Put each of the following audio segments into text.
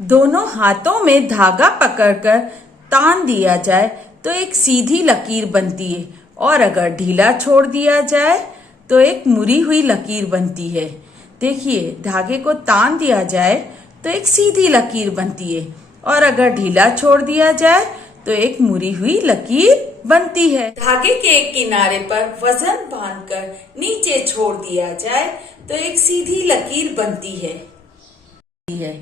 दोनों हाथों में धागा पकड़कर तान दिया जाए तो एक सीधी लकीर बनती है और अगर ढीला छोड़ दिया जाए तो एक मुड़ी हुई लकीर बनती है। देखिए, धागे को तान दिया जाए तो एक सीधी लकीर बनती है और अगर ढीला छोड़ दिया जाए तो एक मुड़ी हुई लकीर बनती है। धागे के एक किनारे पर वजन बांधकर नीचे छोड़ दिया जाए तो एक सीधी लकीर बनती है।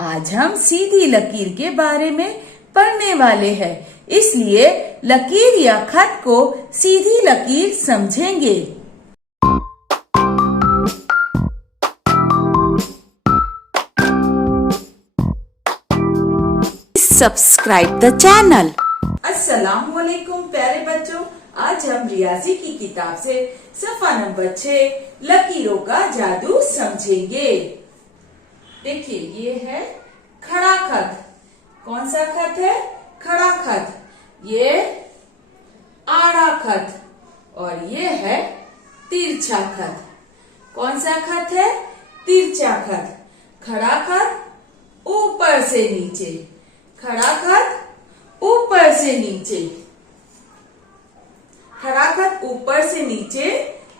आज हम सीधी लकीर के बारे में पढ़ने वाले हैं, इसलिए लकीर या खत को सीधी लकीर समझेंगे। Subscribe the channel. अस्सलाम वालेकुम प्यारे बच्चों, आज हम रियाजी की किताब से सफा नंबर 6 लकीरों का जादू समझेंगे। देखिए, ये है खड़ा खत। कौन सा खत है? खड़ा खत। ये आड़ा खत और ये है तिरछा खत। कौन सा खत है? तिरछा खत। खड़ा खत ऊपर से नीचे, खड़ा खत ऊपर से नीचे, खड़ा खत ऊपर से नीचे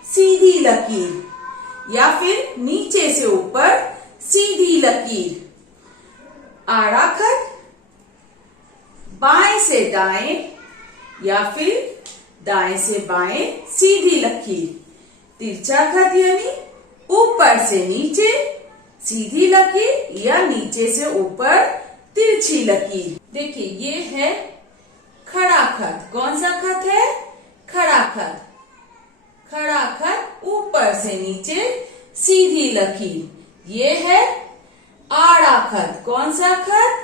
सीधी लकीर या फिर नीचे से ऊपर सीधी लकीर। आड़ा खत बाएं से दाएं या फिर दाएं से बाएं सीधी लकीर। तिरछा खत यानी ऊपर से नीचे सीधी लकीर या नीचे से ऊपर तिरछी लकीर। देखिए, ये है खड़ा खत। कौन सा खत है? खड़ा खत। खड़ा खत ऊपर से नीचे सीधी लकीर। ये है आड़ा खत। कौन सा खत?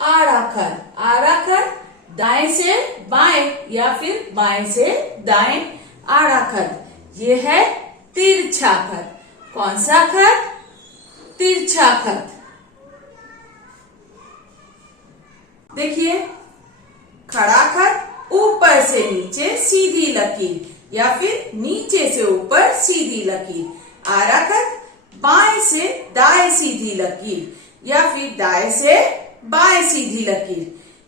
आड़ा खत। आड़ा खत दाएं से बाएं या फिर बाएं से दाएं आड़ा खत। ये है तिरछा खत। कौन सा खत? तिरछा खत। देखिए, खड़ा खत ऊपर से नीचे सीधी लकीर या फिर नीचे से ऊपर सीधी लकीर। आड़ा खत बाएं से दाएं सीधी लकीर या फिर दाएं से बाएं सीधी लकीर।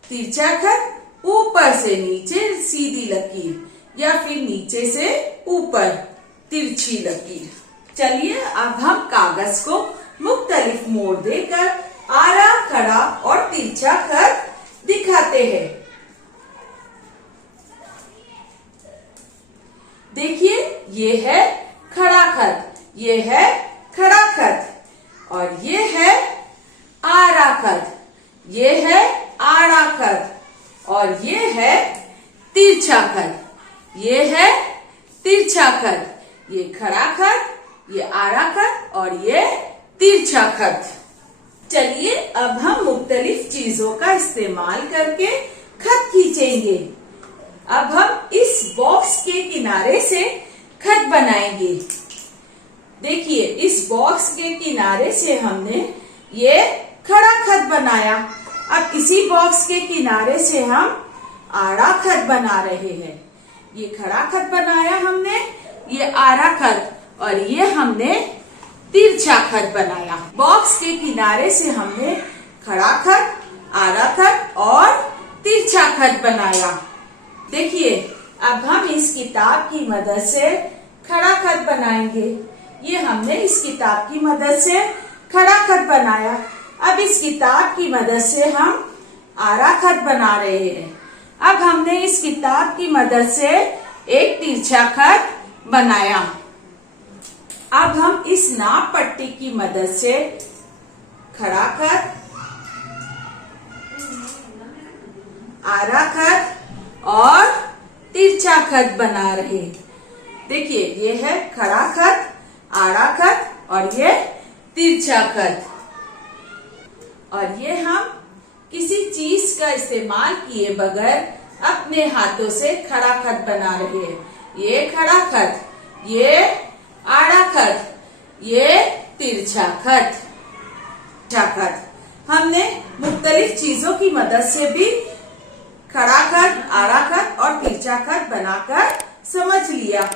तिरछा खत ऊपर से नीचे सीधी लकीर या फिर नीचे से ऊपर तिरछी लकीर। चलिए, अब हम कागज को मुख्तलिफ मोड़ देकर आड़ा, खड़ा और तिरछा खत दिखाते हैं। देखिए, ये है खड़ा खत, ये है खड़ा खत और ये है आड़ा खत, ये है आड़ा खत और ये है तिरछा खत, ये है तिरछा खत। ये खड़ा खत, ये आड़ा खत और ये तिरछा खत। चलिए, अब हम मुख्तलिफ चीजों का इस्तेमाल करके खत खींचेंगे। अब हम इस बॉक्स के किनारे से खत बनाएंगे। देखिए, इस बॉक्स के किनारे से हमने ये खड़ा खत बनाया। अब इसी बॉक्स के किनारे से हम आड़ा खत बना रहे हैं। ये खड़ा खत बनाया हमने, ये आड़ा खत और ये हमने तिरछा खत बनाया। बॉक्स के किनारे से हमने खड़ा खत, आड़ा खत और तिरछा खत बनाया। देखिए, अब हम इस किताब की मदद से खड़ा खत बनाएंगे। ये हमने इस किताब की मदद से खड़ा खत बनाया। अब इस किताब की मदद से हम आड़ा खत बना रहे हैं। अब हमने इस किताब की मदद से एक तिरछा खत बनाया। अब हम इस नाप पट्टी की मदद से खड़ा खत, आड़ा खत और तिरछा खत बना रहे हैं। देखिए, ये है खड़ा खत, आड़ा खत और ये तिरछा खत। और ये हम किसी चीज का इस्तेमाल किए बगैर अपने हाथों से खड़ा खत बना रहे हैं। ये खड़ा खत, ये आड़ा खत, ये तिरछा खत। तिरछा खत हमने मुख्तलिफ चीजों की मदद से भी खड़ा खत, आड़ा खत और तिरछा खत बनाकर समझ लिया।